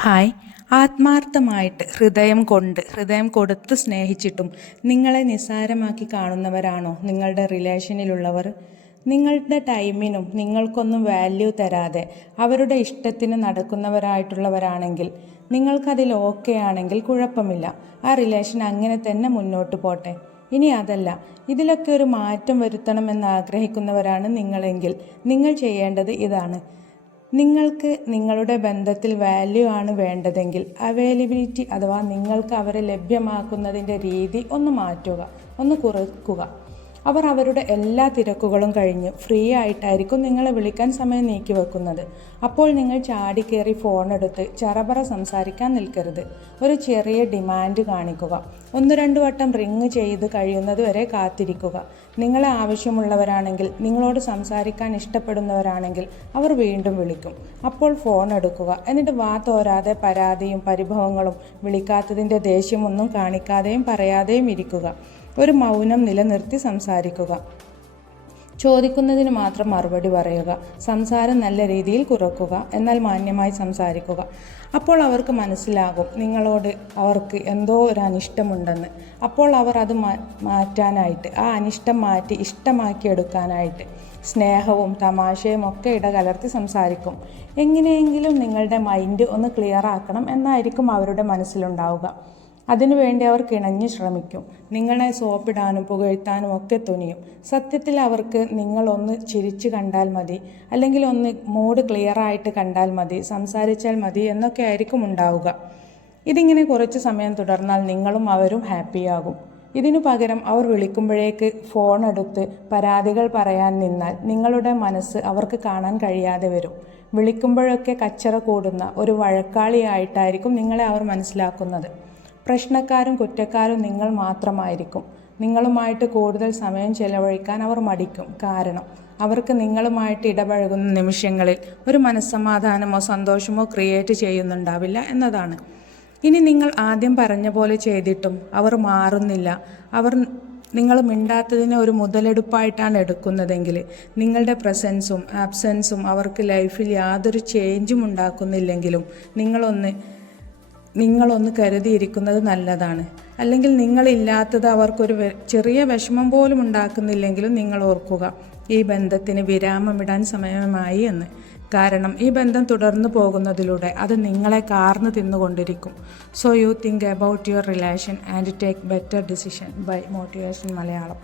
Hi. ആത്മാർത്ഥമായിട്ട് ഹൃദയം കൊടുത്ത് സ്നേഹിച്ചിട്ടും നിങ്ങളെ നിസ്സാരമാക്കി കാണുന്നവരാണോ നിങ്ങളുടെ റിലേഷനിലുള്ളവർ? നിങ്ങളുടെ ടൈമിനും നിങ്ങൾക്കൊന്നും വാല്യൂ തരാതെ അവരുടെ ഇഷ്ടത്തിന് നടക്കുന്നവരായിട്ടുള്ളവരാണെങ്കിൽ നിങ്ങൾക്കതിൽ ഓക്കെ ആണെങ്കിൽ കുഴപ്പമില്ല. ആ റിലേഷൻ അങ്ങനെ തന്നെ മുന്നോട്ട് പോട്ടെ. ഇനി അതല്ല, ഇതിലൊക്കെ ഒരു മാറ്റം വരുത്തണമെന്ന് ആഗ്രഹിക്കുന്നവരാണ് നിങ്ങളെങ്കിൽ നിങ്ങൾ ചെയ്യേണ്ടത് ഇതാണ്. നിങ്ങൾക്ക് നിങ്ങളുടെ ബന്ധത്തിൽ വാല്യൂ ആണ് വേണ്ടതെങ്കിൽ അവൈലബിലിറ്റി അഥവാ നിങ്ങൾക്ക് അവരെ ലഭ്യമാക്കുന്നതിൻ്റെ രീതി ഒന്ന് മാറ്റുക, ഒന്ന് കുറയ്ക്കുക. അവർ അവരുടെ എല്ലാ തിരക്കുകളും കഴിഞ്ഞ് ഫ്രീ ആയിട്ടായിരിക്കും നിങ്ങളെ വിളിക്കാൻ സമയം നീക്കി വെക്കുന്നത്. അപ്പോൾ നിങ്ങൾ ചാടിക്കേറി ഫോണെടുത്ത് ചറപറ സംസാരിക്കാൻ നിൽക്കരുത്. ഒരു ചെറിയ ഡിമാൻഡ് കാണിക്കുക. 1-2 വട്ടം റിങ് ചെയ്ത് കഴിയുന്നത് വരെ കാത്തിരിക്കുക. നിങ്ങളെ ആവശ്യമുള്ളവരാണെങ്കിൽ, നിങ്ങളോട് സംസാരിക്കാൻ ഇഷ്ടപ്പെടുന്നവരാണെങ്കിൽ അവർ വീണ്ടും വിളിക്കും. അപ്പോൾ ഫോൺ എടുക്കുക. എന്നിട്ട് വാ തോരാതെ പരാതിയും പരിഭവങ്ങളും വിളിക്കാത്തതിൻ്റെ ദേഷ്യമൊന്നും കാണിക്കാതെയും പറയാതെയും ഇരിക്കുക. ഒരു മൗനം നിലനിർത്തി സംസാരിക്കുക. ചോദിക്കുന്നതിന് മാത്രം മറുപടി പറയുക. സംസാരം നല്ല രീതിയിൽ കുറക്കുക, എന്നാൽ മാന്യമായി സംസാരിക്കുക. അപ്പോൾ അവർക്ക് മനസ്സിലാകും നിങ്ങളോട് അവർക്ക് എന്തോ ഒരു അനിഷ്ടമുണ്ടെന്ന്. അപ്പോൾ അവർ അത് മാറ്റാനായിട്ട്, ആ അനിഷ്ടം മാറ്റി ഇഷ്ടമാക്കിയെടുക്കാനായിട്ട് സ്നേഹവും തമാശയും ഒക്കെ ഇടകലർത്തി സംസാരിക്കും. എങ്ങനെയെങ്കിലും നിങ്ങളുടെ മൈൻഡ് ഒന്ന് ക്ലിയർ ആക്കണം എന്നായിരിക്കും അവരുടെ മനസ്സിലുണ്ടാവുക. അതിനുവേണ്ടി അവർ കിണഞ്ഞു ശ്രമിക്കും. നിങ്ങളെ സോപ്പിടാനും പുകഴ്ത്താനും ഒക്കെ തുനിയും. സത്യത്തിൽ അവർക്ക് നിങ്ങളൊന്ന് ചിരിച്ചു കണ്ടാൽ മതി, അല്ലെങ്കിൽ ഒന്ന് മൂഡ് ക്ലിയറായിട്ട് കണ്ടാൽ മതി, സംസാരിച്ചാൽ മതി എന്നൊക്കെ ആയിരിക്കും ഉണ്ടാവുക. ഇതിങ്ങനെ കുറച്ച് സമയം തുടർന്നാൽ നിങ്ങളും അവരും ഹാപ്പിയാകും. ഇതിനു പകരം അവർ വിളിക്കുമ്പോഴേക്ക് ഫോൺ എടുത്ത് പരാതികൾ പറയാൻ നിന്നാൽ നിങ്ങളുടെ മനസ്സ് അവർക്ക് കാണാൻ കഴിയാതെ വരും. വിളിക്കുമ്പോഴൊക്കെ കച്ചറ കൂടുന്ന ഒരു വഴക്കാളിയായിട്ടായിരിക്കും നിങ്ങളെ അവർ മനസ്സിലാക്കുന്നത്. പ്രശ്നക്കാരും കുറ്റക്കാരും നിങ്ങൾ മാത്രമായിരിക്കും. നിങ്ങളുമായിട്ട് കൂടുതൽ സമയം ചെലവഴിക്കാൻ അവർ മടിക്കും. കാരണം അവർക്ക് നിങ്ങളുമായിട്ട് ഇടപഴകുന്ന നിമിഷങ്ങളിൽ ഒരു മനസ്സമാധാനമോ സന്തോഷമോ ക്രിയേറ്റ് ചെയ്യുന്നുണ്ടാവില്ല എന്നതാണ്. ഇനി നിങ്ങൾ ആദ്യം പറഞ്ഞ പോലെ ചെയ്തിട്ടും അവർ മാറുന്നില്ല, അവർ നിങ്ങൾ മിണ്ടാത്തതിനെ ഒരു മുതലെടുപ്പായിട്ടാണ് എടുക്കുന്നതെങ്കിൽ, നിങ്ങളുടെ പ്രസൻസും ആബ്സെൻസും അവർക്ക് ലൈഫിൽ യാതൊരു ചേഞ്ചും ഉണ്ടാക്കുന്നില്ലെങ്കിലും നിങ്ങളൊന്ന് കരുതിയിരിക്കുന്നത് നല്ലതാണ്. അല്ലെങ്കിൽ നിങ്ങളില്ലാത്തത് അവർക്കൊരു ചെറിയ വിഷമം പോലും ഉണ്ടാക്കുന്നില്ലെങ്കിലും നിങ്ങൾ ഓർക്കുക, ഈ ബന്ധത്തിന് വിരാമമിടാൻ സമയമായി എന്ന്. കാരണം ഈ ബന്ധം തുടർന്നു പോകുന്നതിലൂടെ അത് നിങ്ങളെ കാർന്നു തിന്നുകൊണ്ടിരിക്കും. So you think about your relation and take better decision. Bye motivation Malayalam.